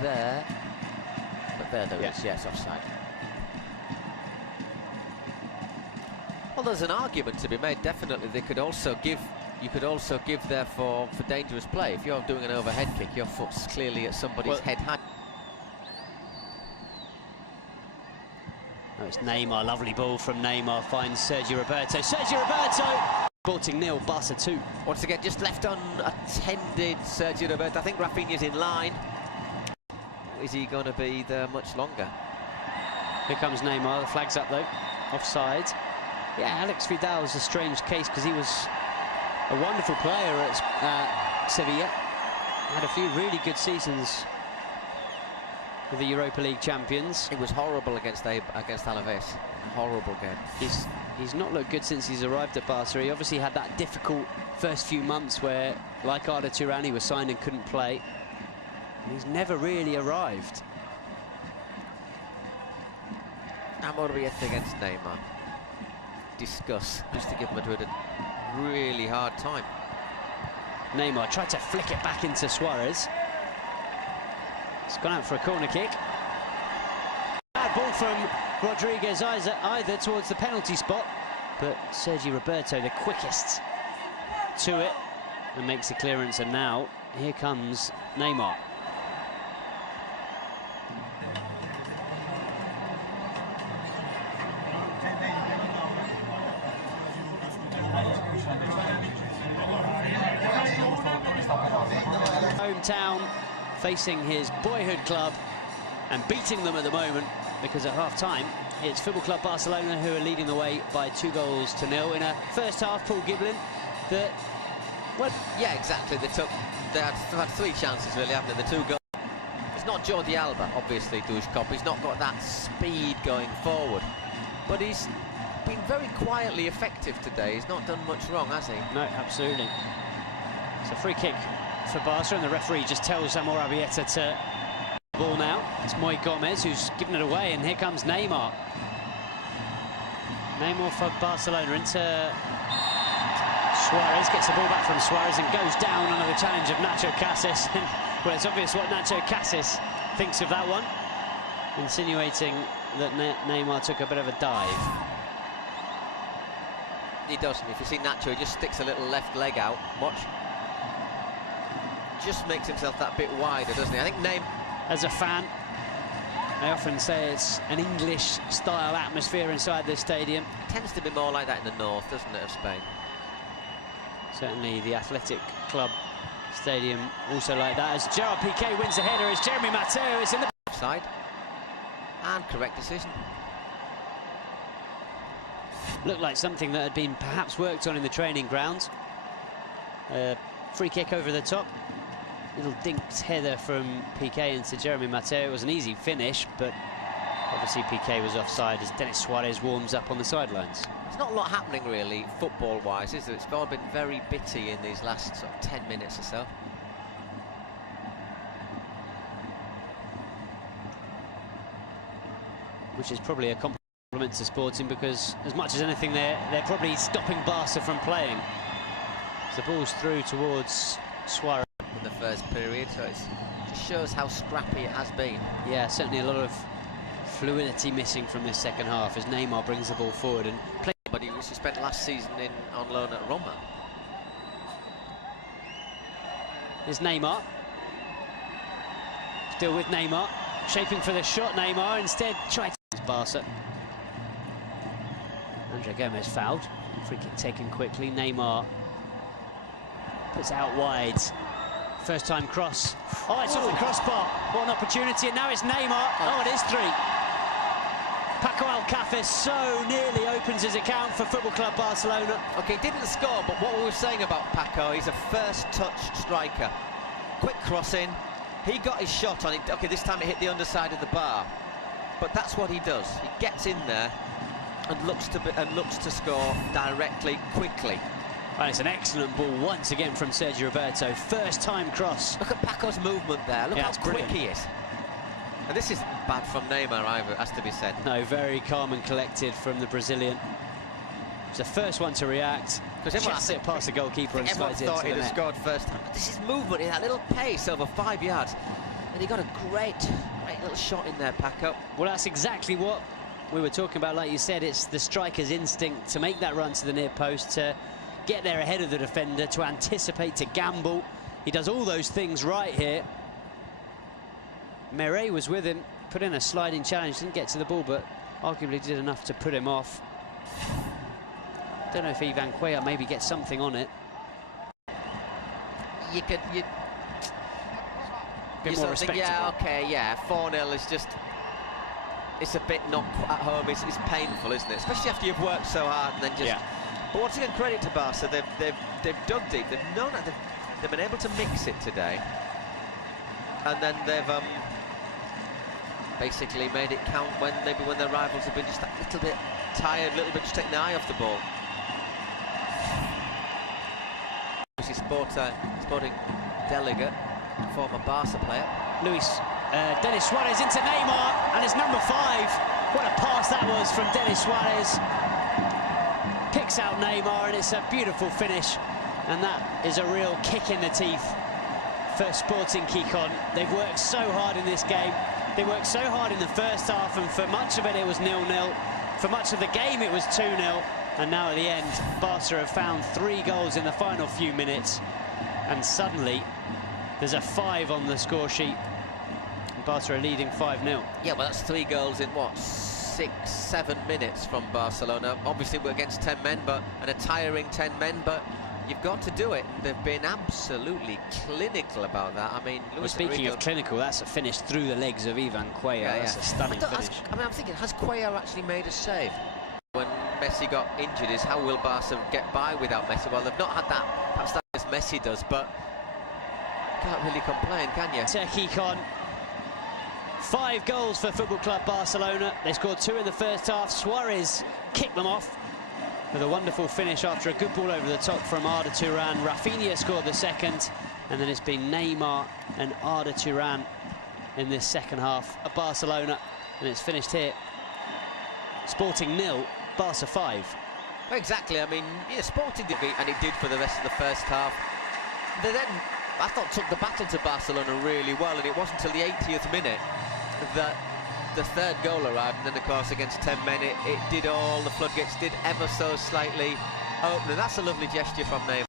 there. But there is, yes, offside. Well, there's an argument to be made, definitely. They could also give, you could also give there for dangerous play. If you're doing an overhead kick, your foot's clearly at somebody's head high. Oh, it's Neymar, lovely ball from Neymar, finds Sergio Roberto. Sergio Roberto! Sporting 0, Barca 2. Once again, just left unattended, Sergio Roberto. I think Rafinha's in line. Is he going to be there much longer? Here comes Neymar, the flag's up though, offside. Yeah, Alex Vidal's a strange case because he was a wonderful player at Sevilla. Had a few really good seasons with the Europa League champions. It was horrible against Alaves. Horrible game. He's not looked good since he's arrived at Barca. He obviously had that difficult first few months where, like Arda Turan, he was signed and couldn't play. And he's never really arrived. Amorieta against Neymar. Discuss, just to give Madrid a really hard time. Neymar tried to flick it back into Suarez. It's gone out for a corner kick. Bad ball from Rodriguez either towards the penalty spot, but Sergio Roberto, the quickest to it, and makes a clearance. And now here comes Neymar. Hometown, facing his boyhood club and beating them at the moment, because at half-time it's Football Club Barcelona who are leading the way by 2-0 in a first half. Paul Giblin, well, yeah, exactly. They had 3 chances really, haven't they? The 2 goals. It's not Jordi Alba, obviously, Dushkop. He's not got that speed going forward, but he's been very quietly effective today. He's not done much wrong, has he? No, absolutely. It's a free kick for Barca, and the referee just tells Amorieta to ball now. It's Moy Gomez who's given it away, and here comes Neymar. Neymar for Barcelona into Suarez, gets the ball back from Suarez and goes down under the challenge of Nacho Casas. Well, it's obvious what Nacho Casas thinks of that one, insinuating that Neymar took a bit of a dive. He doesn't. If you see Nacho, he just sticks a little left leg out. Watch. Just makes himself that bit wider, doesn't he? I think Neymar, as a fan, they often say it's an English-style atmosphere inside this stadium. It tends to be more like that in the north, doesn't it, of Spain? Certainly the Athletic Club Stadium also like that. As Gerard Piqué wins the header, it's Jeremy Mateo. It's in the side. And correct decision. Looked like something that had been perhaps worked on in the training grounds. Free kick over the top. Little dinked header from Piqué into Jeremy Mateo. It was an easy finish, but obviously Piqué was offside as Denis Suarez warms up on the sidelines. There's not a lot happening really, football-wise, is there? It's all been very bitty in these last sort of 10 minutes or so. Which is probably a compliment to Sporting, because as much as anything they're probably stopping Barca from playing. The ball's through towards Suarez in the first period, so it just shows how scrappy it has been. Yeah, certainly a lot of fluidity missing from this second half as Neymar brings the ball forward and plays. But he spent last season on loan at Roma. Here's Neymar. Still with Neymar, shaping for the shot. Neymar instead tried to Barca. Andre Gomez fouled. Free kick taken quickly. Neymar puts it out wide. First time cross. Oh, it's off the crossbar. What an opportunity, and now it's Neymar. Oh, it is 3. Paco Alcácer so nearly opens his account for Football Club Barcelona. Okay, didn't score, but what we were saying about Paco, he's a first touch striker. Quick crossing. He got his shot on it. Okay, this time it hit the underside of the bar. But that's what he does. He gets in there and looks to score directly, quickly. Well, it's an excellent ball once again from Sergio Roberto. First time cross. Look at Paco's movement there. Look how quick he is. And this isn't bad from Neymar either, has to be said. No, very calm and collected from the Brazilian. It's the first one to react. Because everyone it past the goalkeeper and slides it into the net. Everyone thought he'd have scored first time. But this is movement in that little pace over 5 yards. And he got a great little shot in there, Paco. Well, that's exactly what we were talking about. Like you said, it's the striker's instinct to make that run to the near post, to get there ahead of the defender, to anticipate, to gamble. He does all those things right here. Meret was with him, put in a sliding challenge, didn't get to the ball, but arguably did enough to put him off. Don't know if Ivan Cuellar maybe gets something on it. You could... Bit more respectable. Yeah, okay, yeah. 4-0 is just... It's a bit not at home. It's painful, isn't it? Especially after you've worked so hard and then just... Yeah. But once again, credit to Barca. They've dug deep. They've been able to mix it today, and then they've basically made it count when maybe when their rivals have been just that little bit tired, a little bit just taking their eye off the ball. This is sporting delegate, former Barca player. Denis Suarez into Neymar, and it's number 5. What a pass that was from Denis Suarez. Picks out Neymar, and it's a beautiful finish, and that is a real kick in the teeth for Sporting Gijon. They've worked so hard in this game. They worked so hard in the first half, and for much of it was 0-0. For much of the game it was 2-0, and now at the end Barca have found 3 goals in the final few minutes, and suddenly there's a 5 on the score sheet, and Barca are leading 5-0. Yeah, well, that's 3 goals in what, 6-7 minutes from Barcelona. Obviously we're against 10 men, and a tiring 10 men, but you've got to do it, and they've been absolutely clinical about that. I mean, well, speaking of clinical, that's a finish through the legs of Ivan Cuellar. Yeah, that's a stunning finish. I'm thinking, has Cuellar actually made a save? When Messi got injured, is how will Barca get by without Messi? Well, they've not had that, perhaps that as Messi does, but can't really complain, can you? Gijon. 5 goals for Football Club Barcelona. They scored 2 in the first half. Suarez kicked them off with a wonderful finish after a good ball over the top from Arda Turan. Rafinha scored the second, and then it's been Neymar and Arda Turan in this second half of Barcelona, and it's finished here. Sporting 0, Barca 5. Exactly. I mean, yeah, Sporting did beat, and it did for the rest of the first half. They then, I thought, took the battle to Barcelona really well, and it wasn't until the 80th minute that the 3rd goal arrived, and then of course against 10 men it did all, the floodgates did ever so slightly open, and that's a lovely gesture from Neymar.